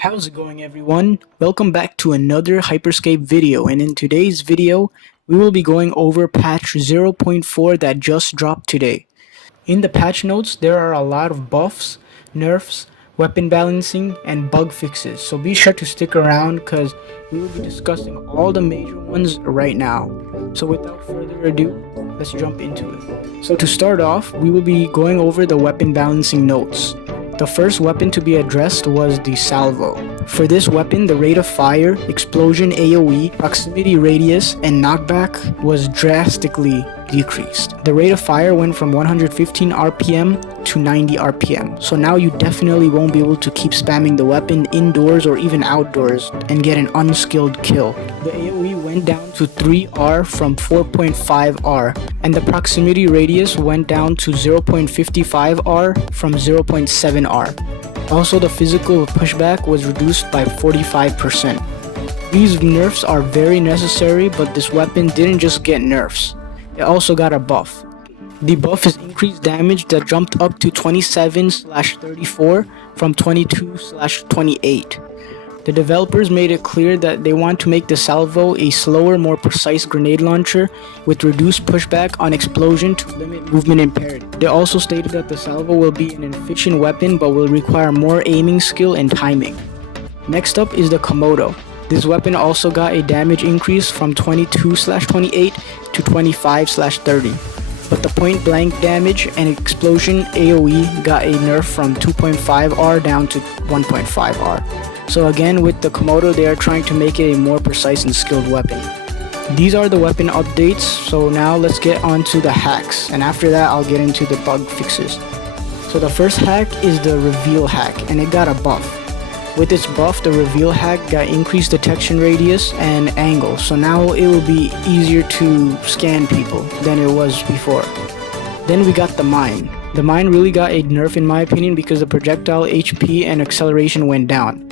How's it going, everyone? Welcome back to another HYPERSCAPE video, and in today's video we will be going over patch 0.4 that just dropped today. In the patch notes there are a lot of buffs, nerfs, weapon balancing, and bug fixes, so be sure to stick around because we will be discussing all the major ones right now. So without further ado, let's jump into it. So to start off, we will be going over the weapon balancing notes. The first weapon to be addressed was the salvo. For this weapon, the rate of fire, explosion AoE, proximity radius, and knockback was drastically decreased. The rate of fire went from 115 RPM to 90 RPM, so now you definitely won't be able to keep spamming the weapon indoors or even outdoors and get an unskilled kill. The AoE went down to 3R from 4.5R, and the proximity radius went down to 0.55R from 0.7R. Also, the physical pushback was reduced by 45%. These nerfs are very necessary, but this weapon didn't just get nerfs, it also got a buff. The buff is increased damage that jumped up to 27/34 from 22/28. The developers made it clear that they want to make the salvo a slower, more precise grenade launcher with reduced pushback on explosion to limit movement impairment. They also stated that the salvo will be an efficient weapon but will require more aiming skill and timing. Next up is the Komodo. This weapon also got a damage increase from 22/28 to 25/30. But the point blank damage and explosion AoE got a nerf from 2.5R down to 1.5R. So again, with the Komodo, they are trying to make it a more precise and skilled weapon. These are the weapon updates, so now let's get on to the hacks, and after that I'll get into the bug fixes. So the first hack is the reveal hack, and it got a buff. With its buff, the reveal hack got increased detection radius and angle, so now it will be easier to scan people than it was before. Then we got the mine. The mine really got a nerf in my opinion because the projectile HP and acceleration went down.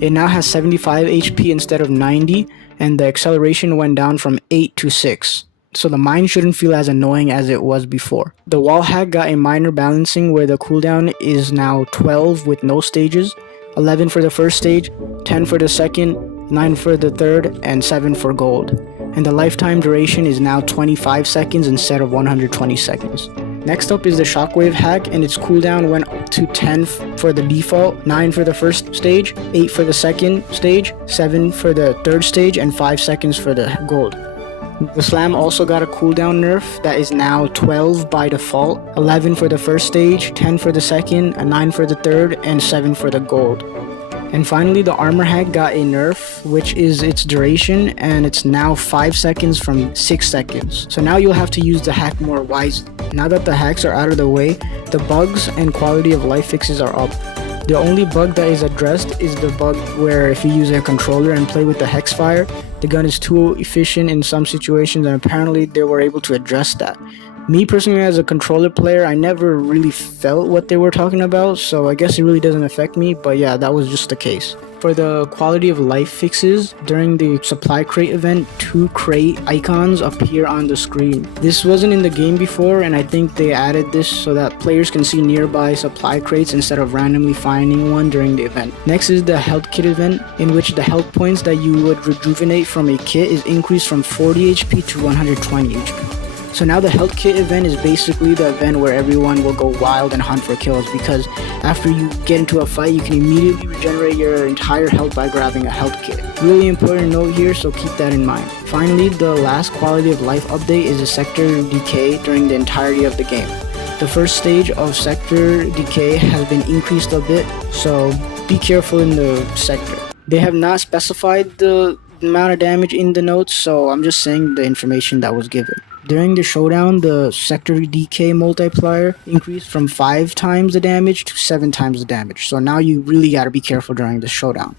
It now has 75 HP instead of 90, and the acceleration went down from 8 to 6. So the mine shouldn't feel as annoying as it was before. The wall hack got a minor balancing where the cooldown is now 12 with no stages, 11 for the first stage, 10 for the second, 9 for the third, and 7 for gold. And the lifetime duration is now 25 seconds instead of 120 seconds. Next up is the shockwave hack, and its cooldown went up to 10 for the default, 9 for the first stage, 8 for the second stage, 7 for the third stage, and 5 seconds for the gold. The slam also got a cooldown nerf that is now 12 by default, 11 for the first stage, 10 for the second, 9 for the third, and 7 for the gold. And finally, the armor hack got a nerf, which is its duration, and it's now 5 seconds from 6 seconds. So now you'll have to use the hack more wisely. Now that the hacks are out of the way, the bugs and quality of life fixes are up. The only bug that is addressed is the bug where if you use a controller and play with the hex fire, the gun is too efficient in some situations, and apparently they were able to address that. Me personally, as a controller player, I never really felt what they were talking about, so I guess it really doesn't affect me, but yeah, that was just the case. For the quality of life fixes, during the supply crate event, 2 crate icons appear on the screen. This wasn't in the game before, and I think they added this so that players can see nearby supply crates instead of randomly finding one during the event. Next is the health kit event, in which the health points that you would rejuvenate from a kit is increased from 40 HP to 120 HP. So now the health kit event is basically the event where everyone will go wild and hunt for kills, because after you get into a fight you can immediately regenerate your entire health by grabbing a health kit. Really important note here, so keep that in mind. Finally, the last quality of life update is the sector decay during the entirety of the game. The first stage of sector decay has been increased a bit, so be careful in the sector. They have not specified the amount of damage in the notes, so I'm just saying the information that was given. During the showdown, the sector decay multiplier increased from 5 times the damage to 7 times the damage, so now you really gotta be careful during the showdown.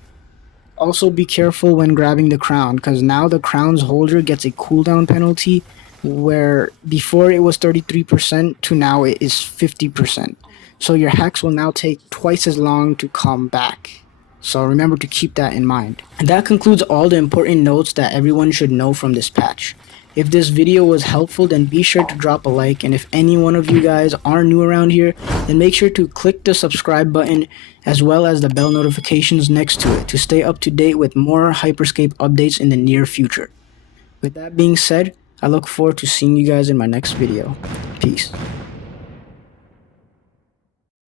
Also be careful when grabbing the crown, because now the crown's holder gets a cooldown penalty where before it was 33% to now it is 50%. So your hacks will now take twice as long to come back. So remember to keep that in mind. And that concludes all the important notes that everyone should know from this patch. If this video was helpful, then be sure to drop a like, and if any one of you guys are new around here, then make sure to click the subscribe button as well as the bell notifications next to it to stay up to date with more HYPERSCAPE updates in the near future. With that being said, I look forward to seeing you guys in my next video. Peace.